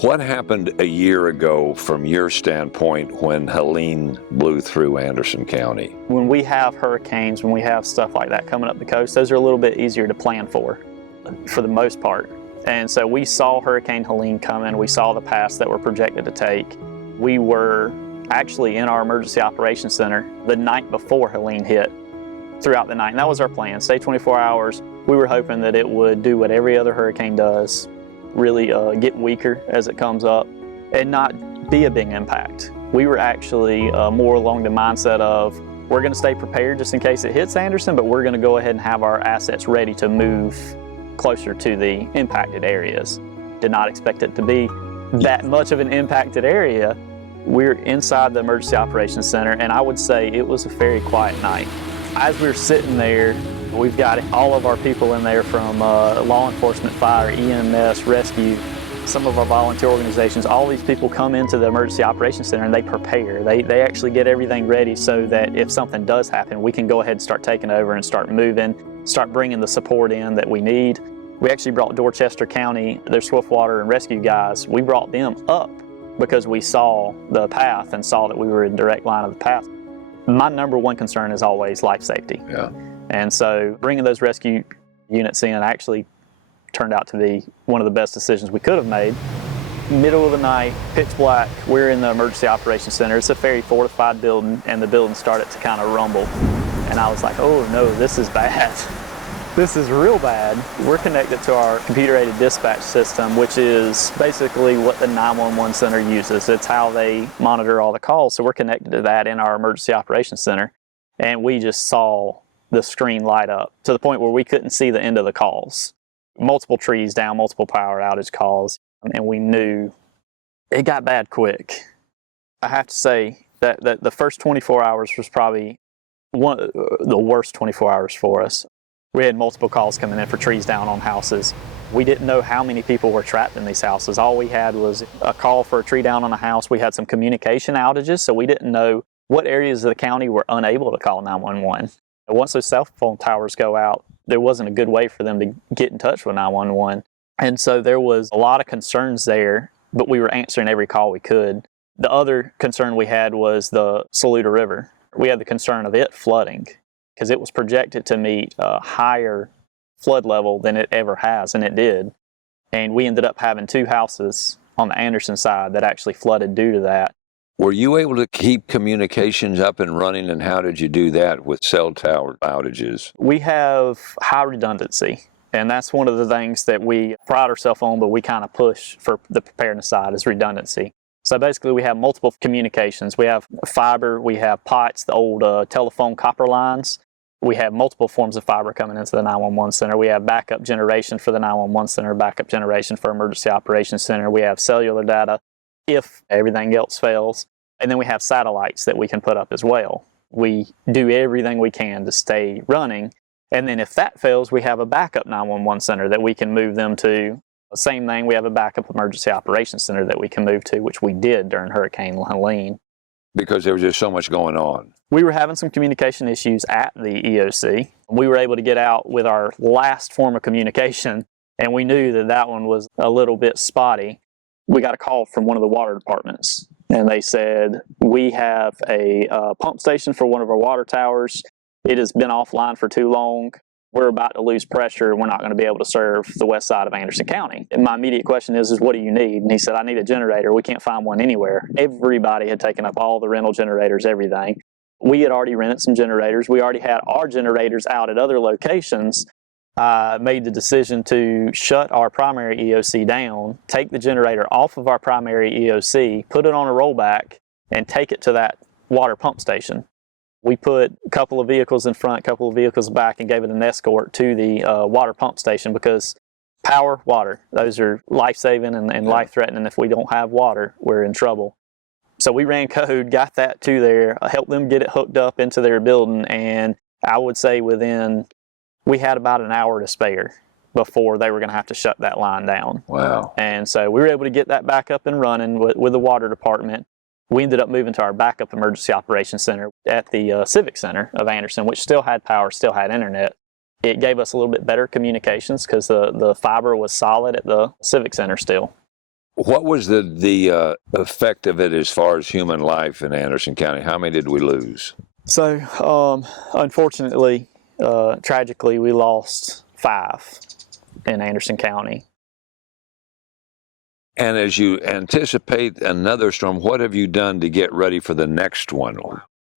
What happened a year ago from your standpoint when Helene blew through Anderson County? When we have hurricanes, when we have stuff like that coming up the coast, those are a little bit easier to plan for the most part. And so we saw Hurricane Helene coming. We saw the paths that were projected to take. We were actually in our emergency operations center the night before Helene hit throughout the night. And that was our plan, stay 24 hours. We were hoping that it would do what every other hurricane does, really get weaker as it comes up and not be a big impact. We were actually more along the mindset of we're going to stay prepared just in case it hits Anderson, but we're going to go ahead and have our assets ready to move closer to the impacted areas. Did not expect it to be that much of an impacted area. We're inside the emergency operations center, and I would say it was a very quiet night. As we're sitting there, we've got all of our people in there from law enforcement, fire, EMS, rescue, some of our volunteer organizations. All these people come into the emergency operations center and they prepare. They actually get everything ready so that if something does happen, we can go ahead and start taking over and start moving, start bringing the support in that we need. We actually brought Dorchester County, their swiftwater and rescue guys, we brought them up because we saw the path and saw that we were in direct line of the path. My number one concern is always life safety. Yeah. And so bringing those rescue units in actually turned out to be one of the best decisions we could have made. Middle of the night, pitch black, we're in the emergency operations center. It's a very fortified building, and the building started to kind of rumble. And I was like, oh no, this is bad. This is real bad. We're connected to our computer-aided dispatch system, which is basically what the 911 center uses. It's how they monitor all the calls. So we're connected to that in our emergency operations center. And we just saw the screen light up to the point where we couldn't see the end of the calls. Multiple trees down, multiple power outage calls, and we knew it got bad quick. I have to say that the first 24 hours was probably one of the worst 24 hours for us. We had multiple calls coming in for trees down on houses. We didn't know how many people were trapped in these houses. All we had was a call for a tree down on a house. We had some communication outages, so we didn't know what areas of the county were unable to call 911. Once those cell phone towers go out, there wasn't a good way for them to get in touch with 911. And so there was a lot of concerns there, but we were answering every call we could. The other concern we had was the Saluda River. We had the concern of it flooding because it was projected to meet a higher flood level than it ever has, and it did. And we ended up having 2 houses on the Anderson side that actually flooded due to that. Were you able to keep communications up and running, and how did you do that with cell tower outages? We have high redundancy, and that's one of the things that we pride ourselves on, but we kind of push for the preparedness side is redundancy. So basically we have multiple communications. We have fiber, we have POTS, the old telephone copper lines. We have multiple forms of fiber coming into the 911 center. We have backup generation for the 911 center, backup generation for emergency operations center. We have cellular data if everything else fails. And then we have satellites that we can put up as well. We do everything we can to stay running. And then if that fails, we have a backup 911 center that we can move them to. Same thing, we have a backup emergency operations center that we can move to, which we did during Hurricane Helene. Because there was just so much going on. We were having some communication issues at the EOC. We were able to get out with our last form of communication, and we knew that that one was a little bit spotty. We got a call from one of the water departments, and they said, we have a pump station for one of our water towers. It has been offline for too long. We're about to lose pressure, and we're not going to be able to serve the west side of Anderson County. And my immediate question is what do you need? And he said, I need a generator. We can't find one anywhere. Everybody had taken up all the rental generators, everything. We had already rented some generators. We already had our generators out at other locations. Made the decision to shut our primary EOC down, take the generator off of our primary EOC, put it on a rollback, and take it to that water pump station. We put a couple of vehicles in front, a couple of vehicles back, and gave it an escort to the water pump station because power, water, those are life-saving and life-threatening. If we don't have water, we're in trouble. So we ran code, got that to there, helped them get it hooked up into their building, and I would say we had about an hour to spare before they were going to have to shut that line down. Wow. And so we were able to get that back up and running with the water department. We ended up moving to our backup emergency operations center at the Civic Center of Anderson, which still had power, still had internet. It gave us a little bit better communications because the fiber was solid at the Civic Center still. What was the effect of it as far as human life in Anderson County? How many did we lose? So, unfortunately, tragically, we lost 5 in Anderson County. And as you anticipate another storm, what have you done to get ready for the next one?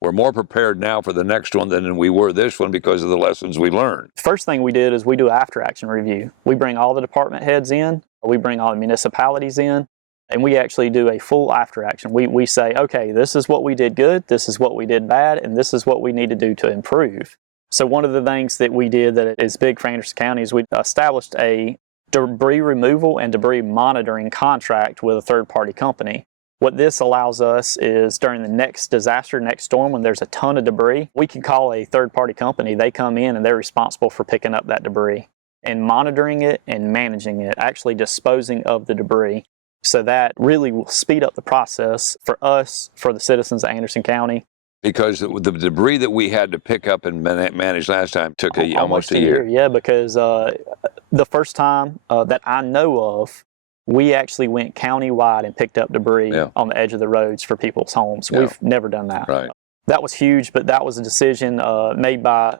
We're more prepared now for the next one than we were this one because of the lessons we learned. First thing we did is we do after-action review. We bring all the department heads in, we bring all the municipalities in, and we actually do a full after-action. We say, okay, this is what we did good, this is what we did bad, and this is what we need to do to improve. So one of the things that we did that is big for Anderson County is we established a debris removal and debris monitoring contract with a third-party company. What this allows us is during the next disaster, next storm, when there's a ton of debris, we can call a third-party company. They come in and they're responsible for picking up that debris and monitoring it and managing it, actually disposing of the debris. So that really will speed up the process for us, for the citizens of Anderson County. Because the debris that we had to pick up and manage last time took almost a year. Yeah, because the first time that I know of, we actually went countywide and picked up debris on the edge of the roads for people's homes. Yeah. We've never done that. Right. That was huge, but that was a decision made by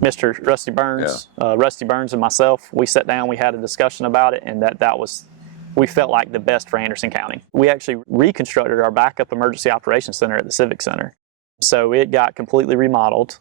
Mr. Rusty Burns. Yeah. Rusty Burns and myself, we sat down, we had a discussion about it, and that was, we felt like the best for Anderson County. We actually reconstructed our backup emergency operations center at the Civic Center. So it got completely remodeled.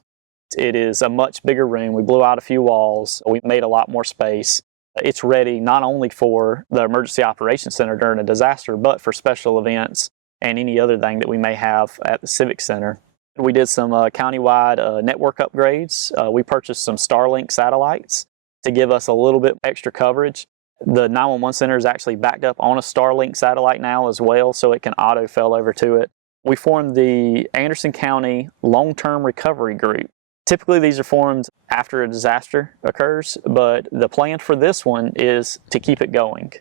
It is a much bigger room. We blew out a few walls. We made a lot more space. It's ready not only for the Emergency Operations Center during a disaster, but for special events and any other thing that we may have at the Civic Center. We did some countywide network upgrades. We purchased some Starlink satellites to give us a little bit extra coverage. The 911 center is actually backed up on a Starlink satellite now as well, so it can auto fail over to it. We formed the Anderson County Long-Term Recovery Group. Typically, these are formed after a disaster occurs, but the plan for this one is to keep it going.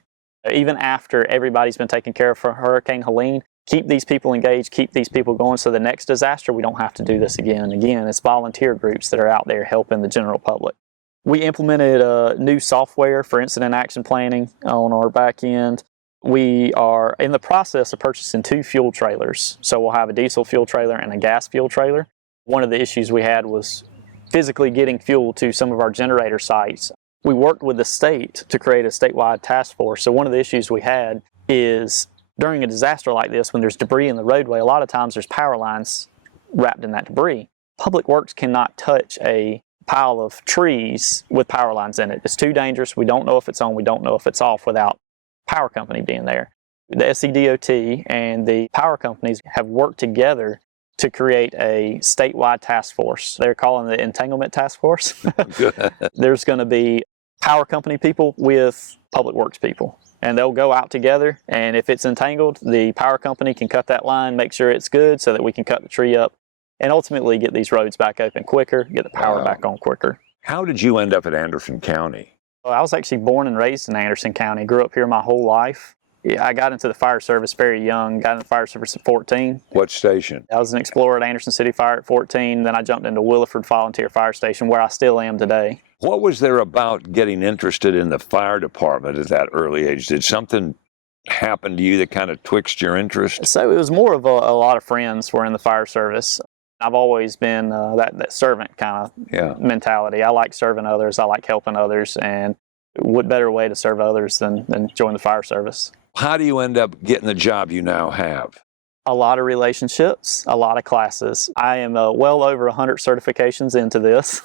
Even after everybody's been taken care of for Hurricane Helene, keep these people engaged, keep these people going so the next disaster we don't have to do this again. Again, it's volunteer groups that are out there helping the general public. We implemented new software for incident action planning on our back end. We are in the process of purchasing 2 fuel trailers. So we'll have a diesel fuel trailer and a gas fuel trailer. One of the issues we had was physically getting fuel to some of our generator sites. We worked with the state to create a statewide task force. So one of the issues we had is during a disaster like this, when there's debris in the roadway, a lot of times there's power lines wrapped in that debris. Public Works cannot touch a pile of trees with power lines in it. It's too dangerous. We don't know if it's on, we don't know if it's off without power company being there. The SCDOT and the power companies have worked together to create a statewide task force. They're calling it the Entanglement Task Force. There's going to be power company people with public works people, and they'll go out together, and if it's entangled, the power company can cut that line, make sure it's good so that we can cut the tree up, and ultimately get these roads back open quicker, get the power back on quicker. How did you end up at Anderson County? Well, I was actually born and raised in Anderson County, grew up here my whole life. I got into the fire service very young, got in the fire service at 14. What station? I was an explorer at Anderson City Fire at 14, then I jumped into Williford Volunteer Fire Station, where I still am today. What was there about getting interested in the fire department at that early age? Did something happen to you that kind of twixt your interest? So it was more of a lot of friends were in the fire service. I've always been that servant kind of mentality. I like serving others, I like helping others, and what better way to serve others than join the fire service? How do you end up getting the job you now have? A lot of relationships, a lot of classes. I am well over 100 certifications into this.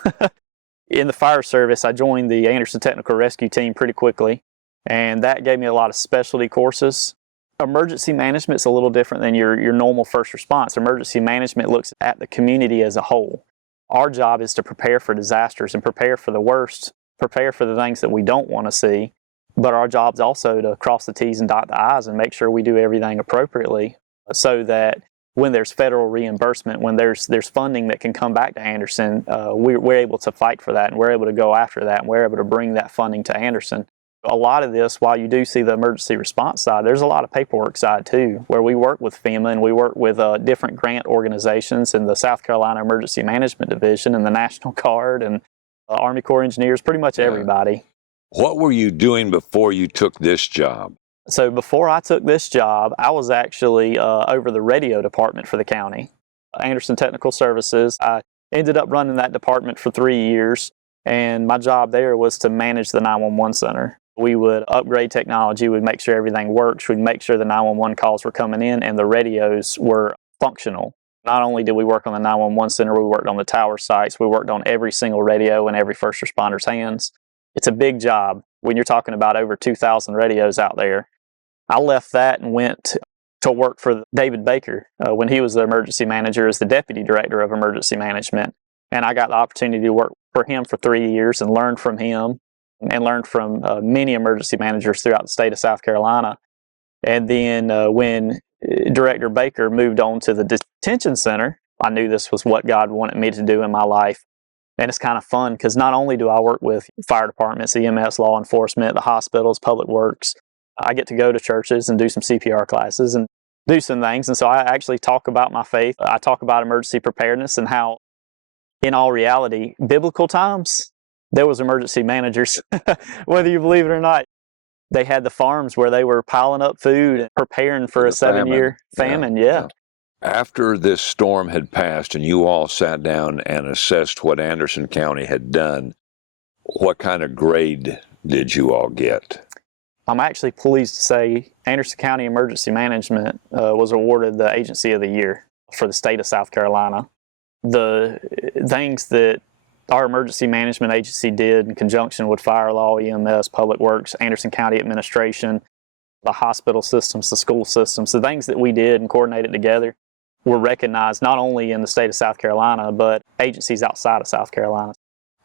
In the fire service, I joined the Anderson Technical Rescue Team pretty quickly, and that gave me a lot of specialty courses. Emergency management is a little different than your normal first response. Emergency management looks at the community as a whole. Our job is to prepare for disasters and prepare for the worst, prepare for the things that we don't want to see. But our job is also to cross the T's and dot the I's and make sure we do everything appropriately so that when there's federal reimbursement, when there's funding that can come back to Anderson, we're able to fight for that, and we're able to go after that, and we're able to bring that funding to Anderson. A lot of this, while you do see the emergency response side, there's a lot of paperwork side too, where we work with FEMA and we work with different grant organizations in the South Carolina Emergency Management Division and the National Guard and Army Corps of Engineers, pretty much everybody. What were you doing before you took this job? So before I took this job, I was actually over the radio department for the county, Anderson Technical Services. I ended up running that department for 3 years, and my job there was to manage the 911 center. We would upgrade technology, we'd make sure everything works, we'd make sure the 911 calls were coming in and the radios were functional. Not only did we work on the 911 center, we worked on the tower sites, we worked on every single radio in every first responder's hands. It's a big job when you're talking about over 2,000 radios out there. I left that and went to work for David Baker when he was the emergency manager as the deputy director of emergency management. And I got the opportunity to work for him for 3 years and learn from him and learned from many emergency managers throughout the state of South Carolina. And then when Director Baker moved on to the detention center, I knew this was what God wanted me to do in my life. And it's kind of fun because not only do I work with fire departments, EMS, law enforcement, the hospitals, public works, I get to go to churches and do some CPR classes and do some things. And so I actually talk about my faith. I talk about emergency preparedness and how, in all reality, biblical times, there was emergency managers, whether you believe it or not. They had the farms where they were piling up food and preparing for a 7-year famine. Yeah. After this storm had passed and you all sat down and assessed what Anderson County had done, what kind of grade did you all get? I'm actually pleased to say Anderson County Emergency Management was awarded the Agency of the Year for the state of South Carolina. The things that our emergency management agency did in conjunction with fire, law, EMS, public works, Anderson County administration, the hospital systems, the school systems, the things that we did and coordinated together were recognized not only in the state of South Carolina, but agencies outside of South Carolina.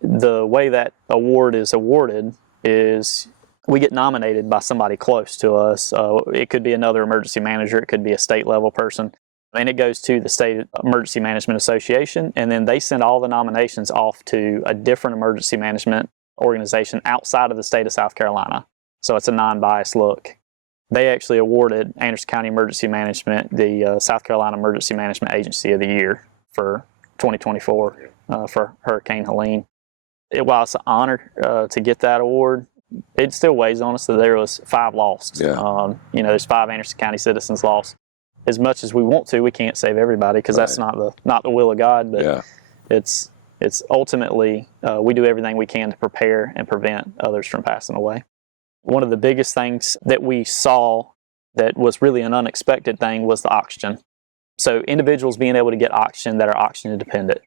The way that award is awarded is we get nominated by somebody close to us. It could be another emergency manager, it could be a state level person. And it goes to the State Emergency Management Association, and then they send all the nominations off to a different emergency management organization outside of the state of South Carolina. So it's a non-biased look. They actually awarded Anderson County Emergency Management the South Carolina Emergency Management Agency of the Year for 2024 for Hurricane Helene. While it's an honor to get that award, it still weighs on us that there was 5 lost. Yeah. There's 5 Anderson County citizens lost. As much as we want to, we can't save everybody because that's not the will of God. But it's ultimately we do everything we can to prepare and prevent others from passing away. One of the biggest things that we saw that was really an unexpected thing was the oxygen. So individuals being able to get oxygen that are oxygen dependent.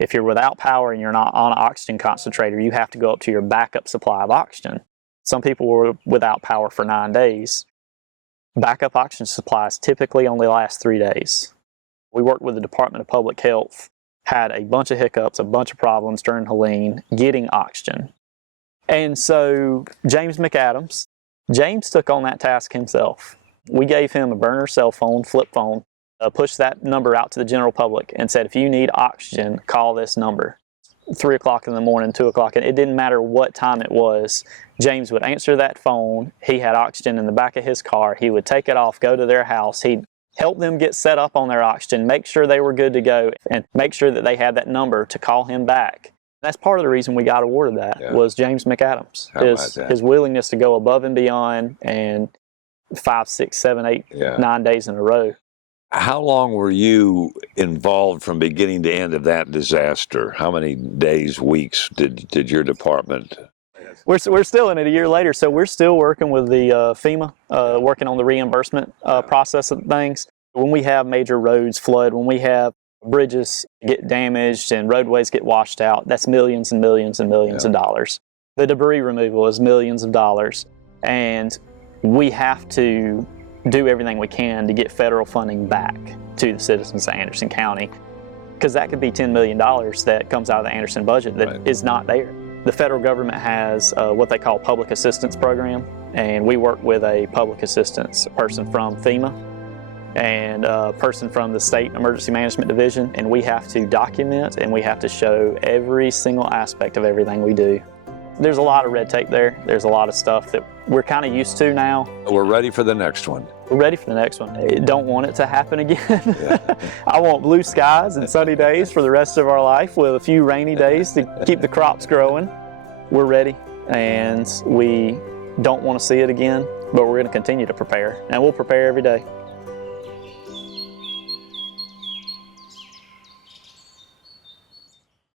If you're without power and you're not on an oxygen concentrator, you have to go up to your backup supply of oxygen. Some people were without power for 9 days. Backup oxygen supplies typically only last 3 days. We worked with the Department of Public Health, had a bunch of hiccups, a bunch of problems during Helene getting oxygen. And so James McAdams, James took on that task himself. We gave him a burner cell phone, flip phone, pushed that number out to the general public and said, if you need oxygen, call this number. 3 o'clock in the morning, 2 o'clock, and it didn't matter what time it was. James would answer that phone. He had oxygen in the back of his car. He would take it off, go to their house. He'd help them get set up on their oxygen, make sure they were good to go, and make sure that they had that number to call him back. That's part of the reason we got awarded that was James McAdams. His willingness to go above and beyond and 5, 6, 7, 8, 9 days in a row. How long were you involved from beginning to end of that disaster? How many days, weeks did your department? We're still in it a year later, so we're still working with the FEMA, working on the reimbursement process of things. When we have major roads flood, when we have bridges get damaged and roadways get washed out, that's millions and millions and millions of dollars. The debris removal is millions of dollars, and we have to do everything we can to get federal funding back to the citizens of Anderson County, because that could be $10 million that comes out of the Anderson budget that is not there. The federal government has what they call public assistance program, and we work with a public assistance person from FEMA and a person from the State Emergency Management Division, and we have to document and we have to show every single aspect of everything we do. There's a lot of red tape there. There's a lot of stuff that we're kind of used to now. We're ready for the next one. We're ready for the next one. I don't want it to happen again. I want blue skies and sunny days for the rest of our life with a few rainy days to keep the crops growing. We're ready, and we don't want to see it again. but we're going to continue to prepare, and we'll prepare every day.